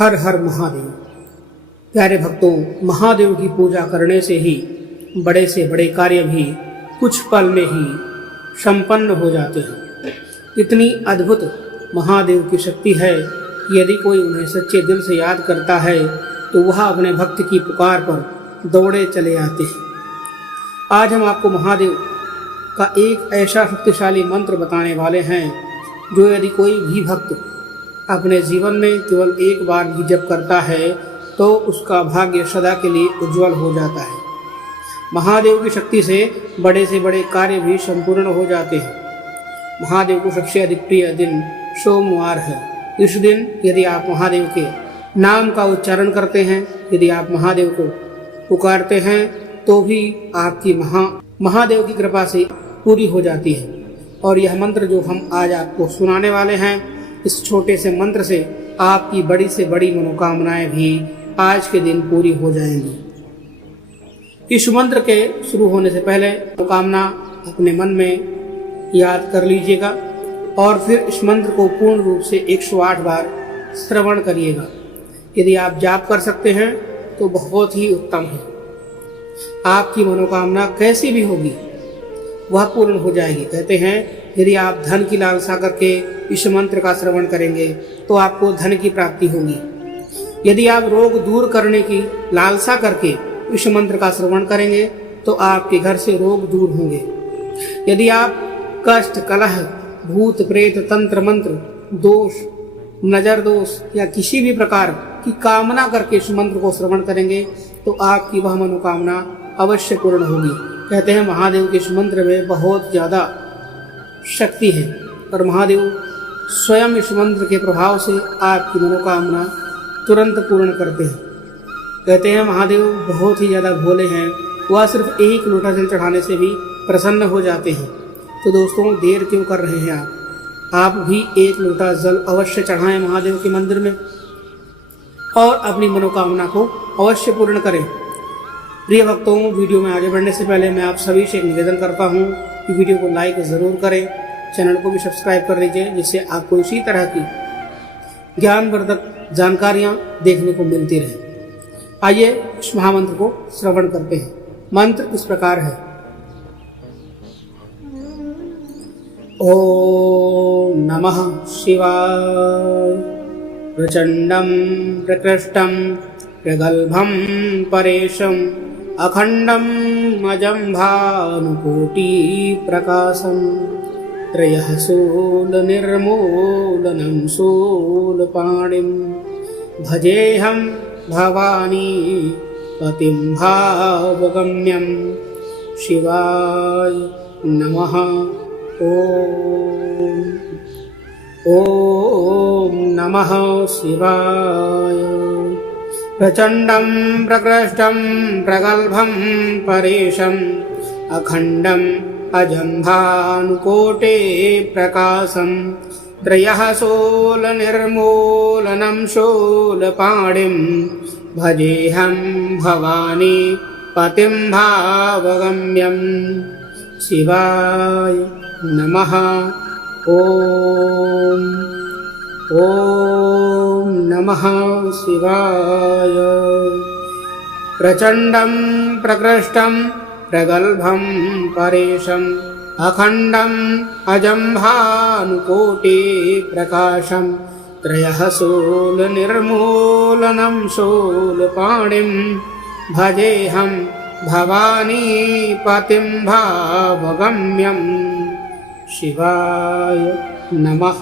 हर हर महादेव। प्यारे भक्तों, महादेव की पूजा करने से ही बड़े से बड़े कार्य भी कुछ पल में ही संपन्न हो जाते हैं। इतनी अद्भुत महादेव की शक्ति है। यदि कोई उन्हें सच्चे दिल से याद करता है तो वह अपने भक्त की पुकार पर दौड़े चले आते हैं। आज हम आपको महादेव का एक ऐसा शक्तिशाली मंत्र बताने वाले हैं जो यदि कोई भी भक्त अपने जीवन में केवल एक बार भी जप करता है तो उसका भाग्य सदा के लिए उज्जवल हो जाता है। महादेव की शक्ति से बड़े कार्य भी संपूर्ण हो जाते हैं। महादेव को सबसे अधिक प्रिय दिन सोमवार है। इस दिन यदि आप महादेव के नाम का उच्चारण करते हैं, यदि आप महादेव को पुकारते हैं तो भी आपकी महादेव की कृपा से पूरी हो जाती है। और यह मंत्र जो हम आज आपको सुनाने वाले हैं, इस छोटे से मंत्र से आपकी बड़ी से बड़ी मनोकामनाएं भी आज के दिन पूरी हो जाएंगी। इस मंत्र के शुरू होने से पहले मनोकामना अपने मन में याद कर लीजिएगा और फिर इस मंत्र को पूर्ण रूप से 108 बार श्रवण करिएगा। यदि आप जाप कर सकते हैं तो बहुत ही उत्तम है। आपकी मनोकामना कैसी भी होगी वह पूर्ण हो जाएगी। कहते हैं यदि आप धन की लालसा करके इस मंत्र का श्रवण करेंगे तो आपको धन की प्राप्ति होगी। यदि आप रोग दूर करने की लालसा करके इस मंत्र का श्रवण करेंगे तो आपके घर से रोग दूर होंगे। यदि आप कष्ट, कलह, भूत प्रेत, तंत्र मंत्र, दोष, नजर दोष या किसी भी प्रकार की कामना करके इस मंत्र को श्रवण करेंगे तो आपकी वह मनोकामना अवश्य पूर्ण होगी। कहते हैं महादेव के इस मंत्र में बहुत ज़्यादा शक्ति है और महादेव स्वयं इस मंत्र के प्रभाव से आपकी मनोकामना तुरंत पूर्ण करते हैं। कहते हैं महादेव बहुत ही ज़्यादा भोले हैं, वह सिर्फ एक लोटा जल चढ़ाने से भी प्रसन्न हो जाते हैं। तो दोस्तों, देर क्यों कर रहे हैं आप भी एक लोटा जल अवश्य चढ़ाएं महादेव के मंदिर में और अपनी मनोकामना को अवश्य पूर्ण करें। प्रिय भक्तों, वीडियो में आगे बढ़ने से पहले मैं आप सभी से एक निवेदन करता हूं कि वीडियो को लाइक ज़रूर करें, चैनल को भी सब्सक्राइब कर लीजिए जिससे आपको इसी तरह की ज्ञानवर्धक जानकारियां देखने को मिलती रहे। आइए इस महामंत्र को श्रवण करते हैं। मंत्र इस प्रकार है। ओम नमः शिवाय। प्रचंडं प्रकृष्टं प्रगल्भं परेशं अखंडं अजं भानुकोटि प्रकाशं त्रयः शूलनिर्मूलनं शूलपाणिं भजेऽहं भवानी पतिं भावगम्यं। शिवाय नमः। ओम नमः शिवाय। प्रचंडं प्रकृष्टं प्रगल्भं परेशं अखंडं अजं भानुकोटे प्रकाशं त्रयः शूलनिर्मूलनं शूलपाणिं भजेऽहं भवानी पतिं भावगम्यं। शिवाय नमः। ओम नमः शिवाय। प्रचंडं प्रकृष्टं प्रगल्भं परेशं अखंडं अजं भानुकोटि प्रकाशं त्रयः शूलनिर्मूलनं शूलपाणिं भजेऽहं भवानी पतिं भावगम्यं। शिवाय नमः।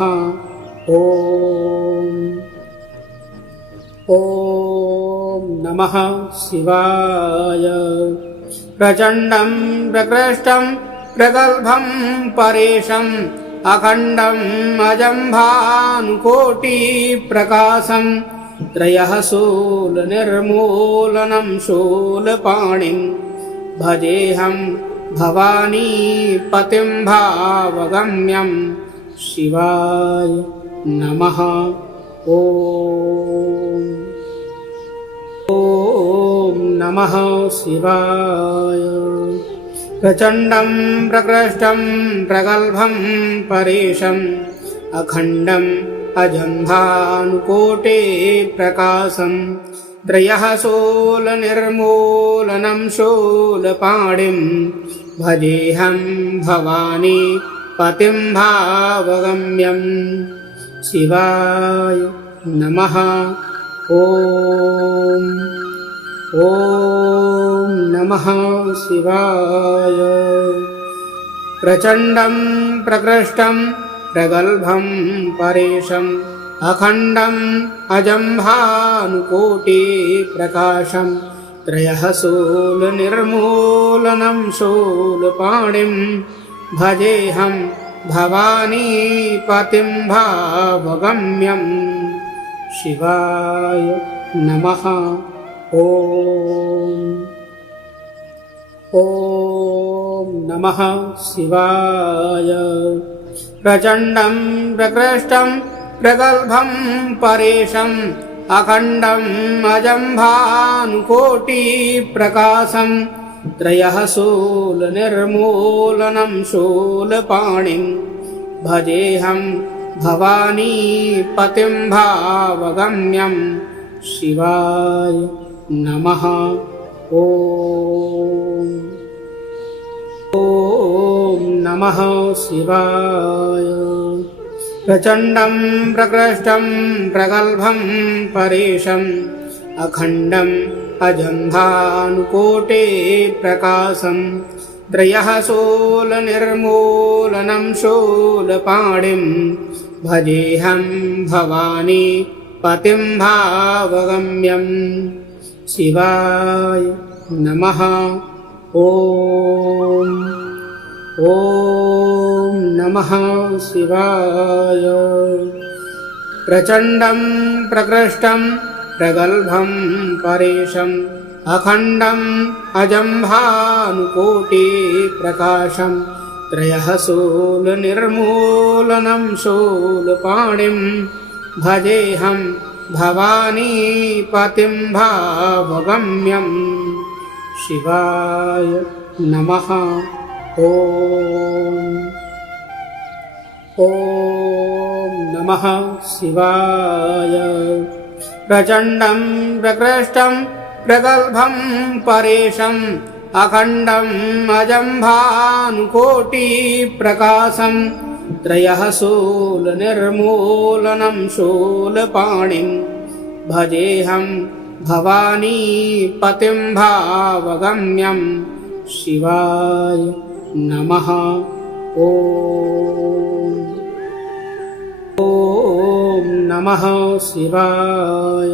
ओम नमः शिवाय। प्रचंडं प्रकृष्टं प्रगल्भं परेशं अखंडं अजं भानुकोटि प्रकाशं त्रयः शूलनिर्मूलनं शूलपाणिं भजेऽहं भवानी पतिं भावगम्यं। शिवाय नमः। ओम नमः शिवाय। प्रचंडं प्रकृष्टं प्रगल्भं परेशं अखंडं अजं भानुकोटे प्रकाशं त्रयः शूलनिर्मूलनं शूलपाणिं भजेऽहं भवानी पतिं भावगम्यं शिवाय नमः। ॐ नमः शिवाय। प्रचण्डं प्रकृष्टं प्रगल्भं परेशम् अखण्डम् अजं भानुकोटिप्रकाशं त्रयः शूलनिर्मूलनं शूलपाणिं भजेऽहं भवानीपतिं भावगम्यं शिवाय नमः। ॐ नमः शिवाय। प्रचण्डं प्रकृष्टं प्रगल्भं परेशम् अखण्डम् अजं भानुकोटिप्रकाशं त्रयः शूलनिर्मूलनं शूलपाणिं भजेऽहं भवानीपतिं भावगम्यं शिवाय नमः। ॐ नमः शिवाय। प्रचण्डं प्रकृष्टं प्रगल्भं परेशम् अखण्डम् अजं भानुकोटिप्रकाशं त्रयः शूलनिर्मूलनं शूलपाणिं भजेऽहं भवानीपतिं भावगम्यं शिवाय नमः। ॐ नमः शिवाय। प्रचण्डं प्रकृष्टं प्रगल्भं परेशम् अखण्डम् अजं भानुकोटिप्रकाशं त्रयः शूलनिर्मूलनं शूलपाणिं भजेऽहं भवानीपतिं भावगम्यं शिवाय नमः। ॐ नमः शिवाय। प्रचण्डं प्रकृष्टं प्रगल्भं परेशम् अखण्डम् अजं भानुकोटिप्रकाशं त्रयः शूलनिर्मूलनं शूलपाणिं भजेऽहं भवानीपतिं भावगम्यं शिवाय नमः। ॐ नमः शिवाय।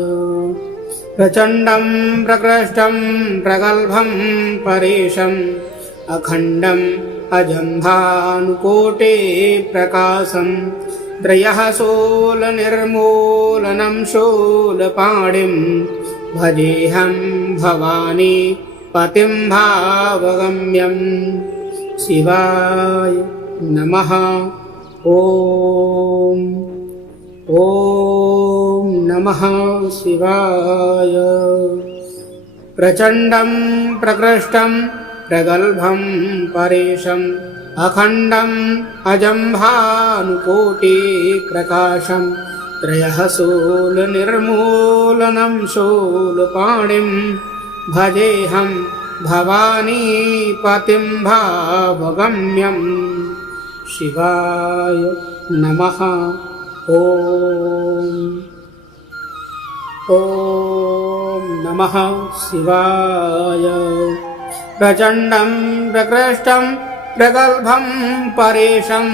प्रचण्डं प्रकृष्टं प्रगल्भं परेशम् अखण्डम् अजं भानुकोटिप्रकाशं त्रयः शूलनिर्मूलनं शूलपाणिं भजेऽहं भवानीपतिं भावगम्यं शिवाय नमः। ॐ नमः शिवाय। प्रचण्डं प्रकृष्टं प्रगल्भं परेशम् अखण्डम् अजं भानुकोटिप्रकाशं त्रयः शूलनिर्मूलनं शूलपाणिं भजेऽहं भवानीपतिं भावगम्यं शिवाय नमः। ॐ नमः शिवाय। प्रचण्डं प्रकृष्टं प्रगल्भं परेशम्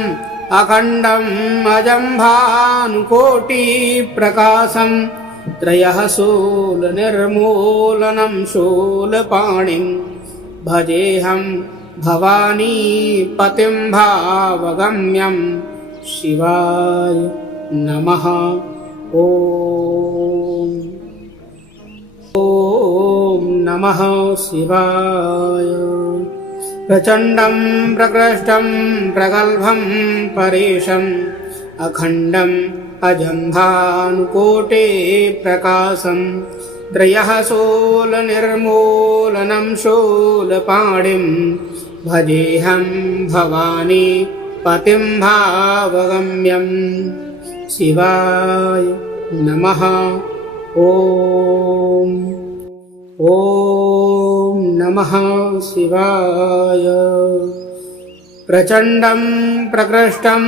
अखण्डम् अजं भानुकोटिप्रकाशं त्रयः शूलनिर्मूलनं शूलपाणिं भजेऽहं भवानीपतिं भावगम्यं शिवाय नमः। ॐ नमः शिवाय। प्रचण्डं प्रकृष्टं प्रगल्भं परेशम् अखण्डम् अजं भानुकोटिप्रकाशं त्रयः शूलनिर्मूलनं शूलपाणिं भजेऽहं भवानीपतिं भावगम्यं शिवाय नमः। ॐ नमः शिवाय। प्रचण्डं प्रकृष्टं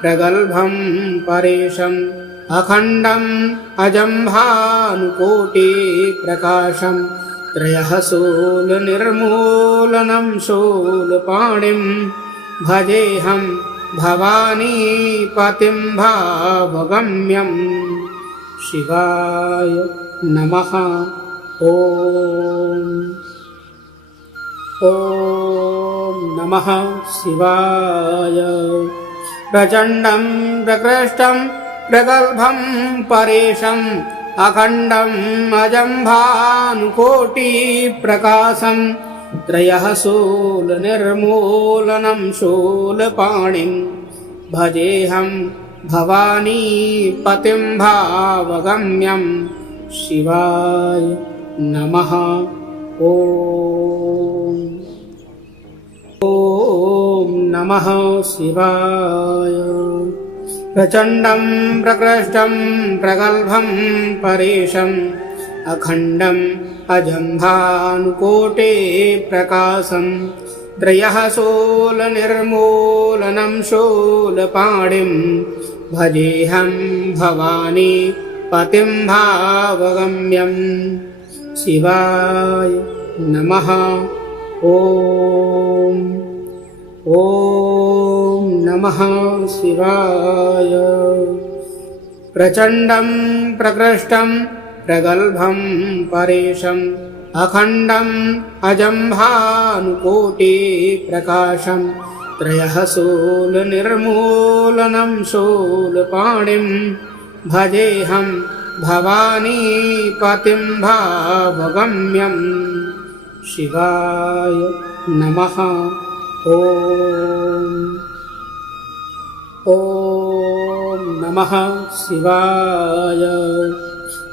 प्रगल्भं परेशम् अखण्डम् अजं भानुकोटिप्रकाशं त्रयः शूलनिर्मूलनं शूलपाणिं भजेऽहं भवानीपतिं भावगम्यं। शिवाय नमः। ॐ नमः शिवाय। प्रचण्डं प्रकृष्टं प्रगल्भं परेशम् अखण्डम् अजं भानुकोटिप्रकाशं त्रयः शूलनिर्मूलनं शूलपाणिं भजेऽहं भवानीपतिं भावगम्यं। शिवाय नमः। ॐ नमः शिवाय। प्रचण्डं प्रकृष्टं प्रगल्भं परेशम् अखण्डम् अजं भानुकोटिप्रकाशं त्रयः शूलनिर्मूलनं शूलपाणिं भजेऽहं भवानीपतिं भावगम्यं। शिवाय नमः। ॐ नमः शिवाय। प्रचण्डं प्रकृष्टं प्रगल्भं परेशम् अखण्डम् अजं भानुकोटिप्रकाशं त्रयः शूलनिर्मूलनं शूलपाणिं भजेऽहं भवानीपतिं भावगम्यं। शिवाय नमः। ॐ नमः शिवाय।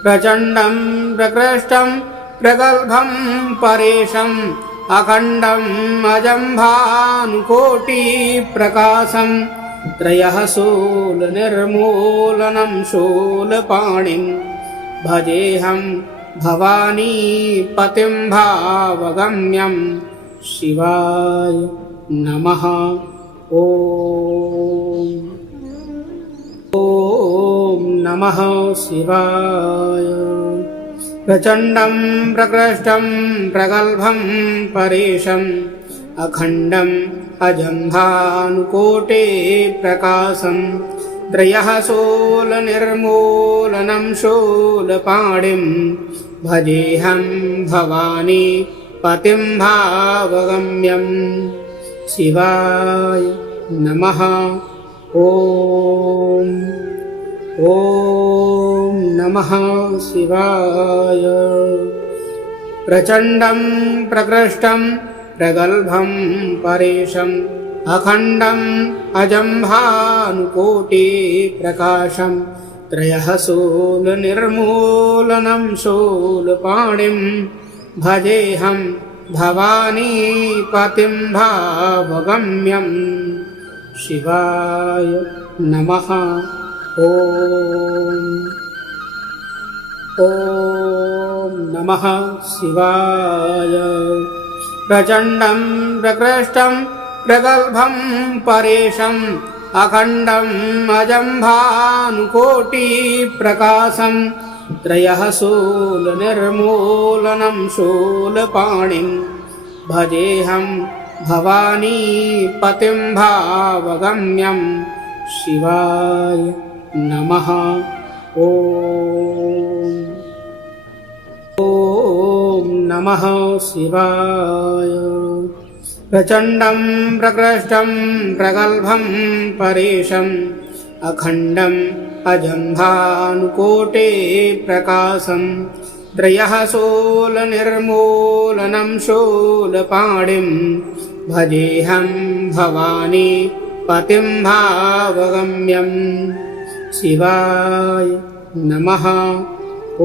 प्रचण्डं प्रकृष्टं प्रगल्भं परेशम् अखण्डम् अजं भानुकोटिप्रकाशं त्रयः शूलनिर्मूलनं शूलपाणिं भजेऽहं भवानीपतिं भावगम्यं। शिवाय नमः। ॐ नमः शिवाय। प्रचण्डं प्रकृष्टं प्रगल्भं परेशम् अखण्डम् अजं भानुकोटिप्रकाशं त्रयः शूलनिर्मूलनं शूलपाणिं भजेऽहं भवानीपतिं भावगम्यं। शिवाय नमः। ॐ नमः शिवाय। प्रचण्डं प्रकृष्टं प्रगल्भं परेशम् अखण्डम् अजं भानुकोटिप्रकाशं त्रयः शूलनिर्मूलनं शूलपाणिं भजेऽहं भवानीपतिं भावगम्यं। शिवाय नमः। ॐ नमः शिवाय। प्रचण्डं प्रकृष्टं प्रगल्भं परेशम् अखण्डम् अजं भानुकोटिप्रकाशं त्रयः शूलनिर्मूलनं शूलपाणिं भजेऽहं भवानीपतिं भावगम्यं। शिवाय नमः। ॐ नमः शिवाय। प्रचण्डं प्रकृष्टं प्रगल्भं परेशम् अखण्डम् अजं भानुकोटिप्रकाशं त्रयः शूलनिर्मूलनं शूलपाणिं भजेऽहं भवानीपतिं भावगम्यं। शिवाय नमः। ॐ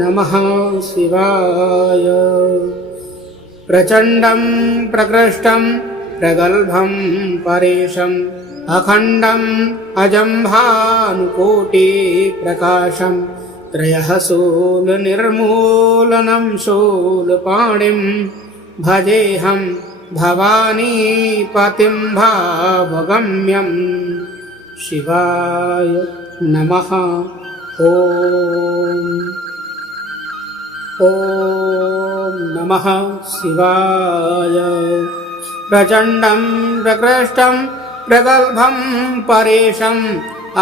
नमः शिवाय। प्रचण्डं प्रकृष्टं प्रगल्भं परेशम् अखण्डम् अजम्भानुकोटिप्रकाशम् त्रयः शूलनिर्मूलनं शूलपाणिं भजेऽहं भवानीपतिं भावगम्यं शिवाय नमः। ॐ नमः शिवाय। प्रचण्डं प्रकृष्टं प्रगल्भं परेशम्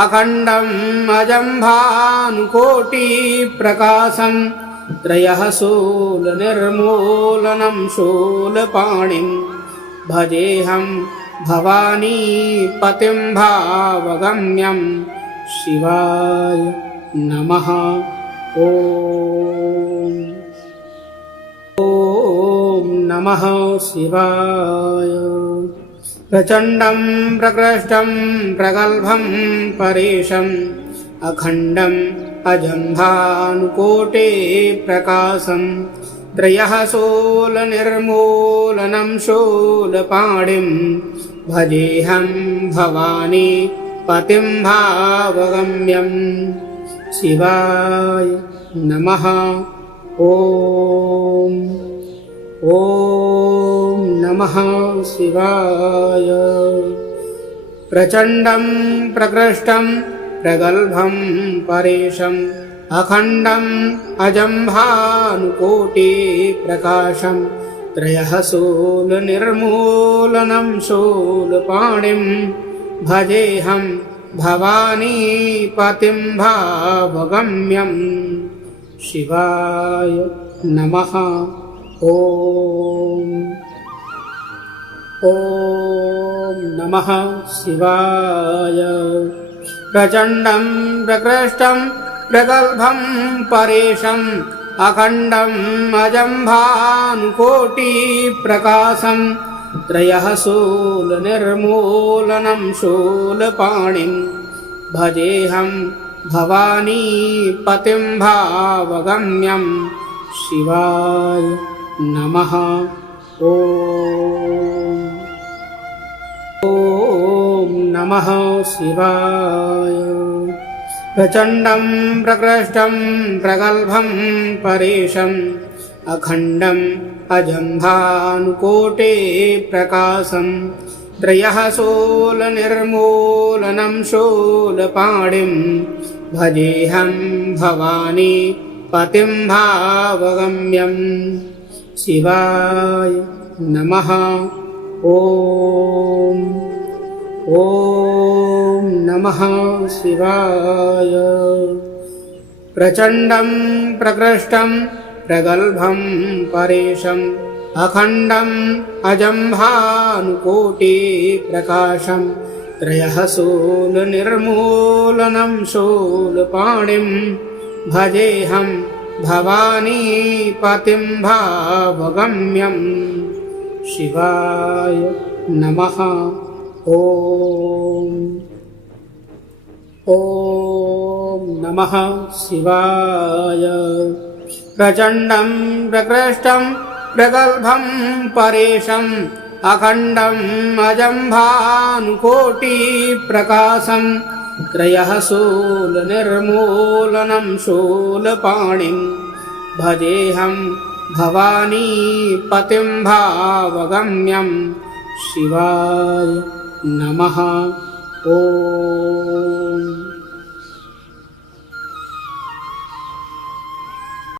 अखण्डम् अजम्भानुकोटिप्रकाशम् त्रयः शूलनिर्मूलनं शूलपाणिं भजेऽहं भवानीपतिं भावगम्यं शिवाय नमः। ॐ नमः शिवाय। प्रचण्डं प्रकृष्टं प्रगल्भं परेशम् अखण्डम् अजम्भानुकोटिप्रकाशम् त्रयः शूलनिर्मूलनं शूलपाणिं भजेऽहं भवानीपतिं भावगम्यं शिवाय नमः। ॐ नमः शिवाय। प्रचण्डं प्रकृष्टं प्रगल्भं परेशम् अखण्डम् अजम्भानुकोटिप्रकाशम् त्रयः शूलनिर्मूलनं शूलपाणिं भजेऽहं भवानीपतिं भावगम्यं शिवाय नमः। ॐ नमः शिवाय। प्रचण्डं प्रकृष्टं प्रगल्भं परेशम् अखण्डम् अजम्भानुकोटिप्रकाशम् त्रयः शूलनिर्मूलनं शूलपाणिं भजेऽहं भवानीपतिं भावगम्यं शिवाय नमः। ॐ नमः शिवाय। प्रचण्डं प्रकृष्टं प्रगल्भं परेशम् अखण्डम् अजम्भानुकोटिप्रकाशम् त्रयः शूलनिर्मूलनं शूलपाणिं भजेऽहं भवानीपतिं भावगम्यं शिवाय नमः। ॐ नमः शिवाय। प्रचण्डं प्रकृष्टं प्रगल्भं परेशम् अखण्डम् अजम्भानुकोटिप्रकाशम् त्रयः शूलनिर्मूलनं शूलपाणिं भजेऽहं भवानीपतिं भावगम्यं शिवाय नमः। ॐ नमः शिवाय। प्रचण्डं प्रकृष्टं प्रगल्भं परेशम् अखण्डम् अजम्भानुकोटिप्रकाशम् त्रयः शूलनिर्मूलनं शूलपाणिं भजेऽहं भवानीपतिं भावगम्यं शिवाय नमः। ॐ